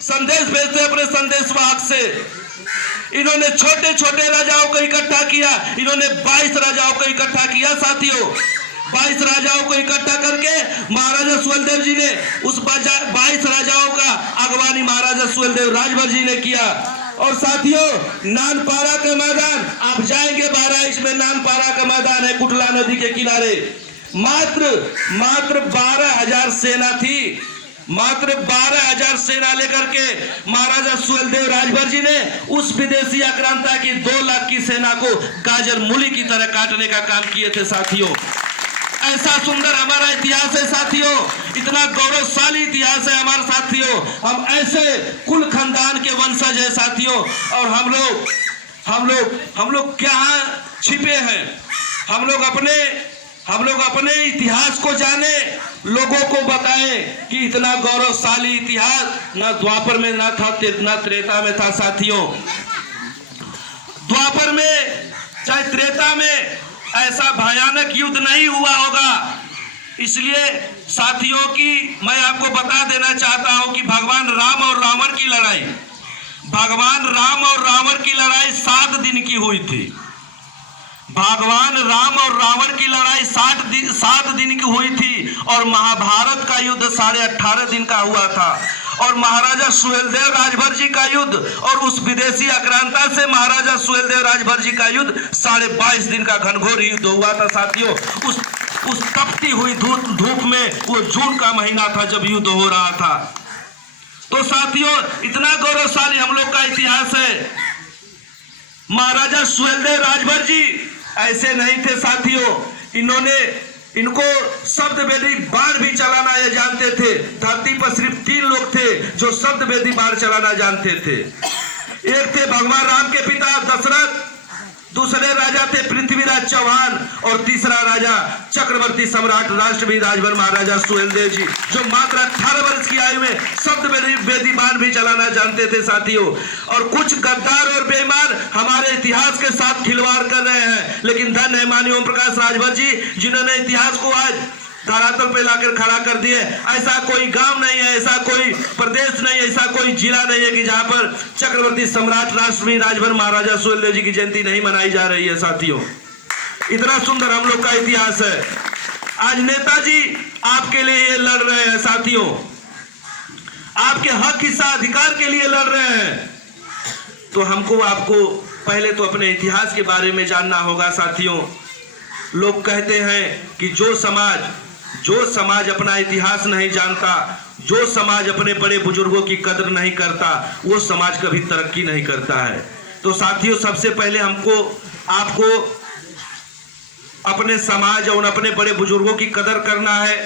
संदेश भेजते अपने संदेश वाहक से। इन्होंने छोटे छोटे राजाओं को इकट्ठा किया, इन्होंने 22 राजाओं को इकट्ठा किया साथियों। 22 राजाओं को इकट्ठा करके महाराजा सुहेलदेव जी ने उस 22 राजाओं का अगवानी महाराजा सुहेलदेव राजभर जी ने किया। और साथियों, नानपारा का मैदान आप जाएंगे, बहराइच में नानपारा का मैदान है, कुटला नदी के किनारे। मात्र 12,000 सेना थी, मात्र 12,000 सेना लेकर के महाराजा सुहेलदेव राजभर जी ने उस विदेशी आक्रांता की 2 लाख की सेना को गाजर मूली की तरह काटने का काम किए थे साथियों। ऐसा सुंदर हमारा इतिहास है साथियों, इतना गौरवशाली इतिहास है हमारे साथियों। हम ऐसे कुल खानदान के वंशज है साथियों। और हम लोग क्या छिपे हैं, हम लोग अपने इतिहास को जाने, लोगों को बताएं कि इतना गौरवशाली इतिहास न द्वापर में न था, न त्रेता में था साथियों। द्वापर में चाहे त्रेता में ऐसा भयानक युद्ध नहीं हुआ होगा। इसलिए साथियों की मैं आपको बता देना चाहता हूं कि भगवान राम और रावण की लड़ाई 7 दिन की हुई थी। भगवान राम और रावण की लड़ाई 7 दिन की हुई थी। और महाभारत का युद्ध 18.5 दिन का हुआ था। और महाराजा सुहेलदेव राजभर जी का युद्ध और उस विदेशी आक्रांता से महाराजा सुहेलदेव राजभर जी का युद्ध 22.5 दिन का घनघोर युद्ध हुआ था साथियों। उस तपती हुई धूप में, वो जून का महीना था जब युद्ध हो रहा था। तो साथियों, इतना गौरवशाली हम लोग का इतिहास है। महाराजा सुहेलदेव राजभर जी ऐसे नहीं थे साथियों। इनको शब्द वेदी बाण भी चलाना ये जानते थे। धरती पर सिर्फ 3 लोग थे जो शब्द वेदी बाण चलाना जानते थे। एक थे भगवान राम के पिता दशरथ, दूसरे राजा थे पृथ्वीराज चौहान, और तीसरा राजा चक्रवर्ती सम्राट राष्ट्रवीर राजभर महाराजा सुहेलदेव जी, जो मात्र 18 वर्ष की आयु में शब्द वेदी बाण भी चलाना जानते थे साथियों। और कुछ गद्दार और बेईमान हमारे इतिहास के साथ खिलवाड़ कर रहे हैं, लेकिन धन्य है माननीय ओम प्रकाश राजभर जी, जिन्होंने इतिहास को आज धरातल पे लाकर खड़ा कर दिए। ऐसा कोई गांव नहीं है, ऐसा कोई प्रदेश नहीं है, ऐसा कोई जिला नहीं है कि जहां पर चक्रवर्ती सम्राट राष्ट्रवीर राजभर महाराजा सुहेलदेव जी की जयंती नहीं मनाई जा रही है साथियों। इतना सुंदर हम लोग का इतिहास है। आज नेताजी आपके लिए ये लड़ रहे हैं साथियों, आपके हक हिस्सा अधिकार के लिए लड़ रहे हैं। तो आपको पहले तो अपने इतिहास के बारे में जानना होगा साथियों। लोग कहते हैं कि जो समाज अपना इतिहास नहीं जानता, जो समाज अपने बड़े बुजुर्गों की कदर नहीं करता, वो समाज कभी तरक्की नहीं करता है। तो साथियों, सबसे पहले आपको अपने समाज और अपने बड़े बुजुर्गों की कदर करना है।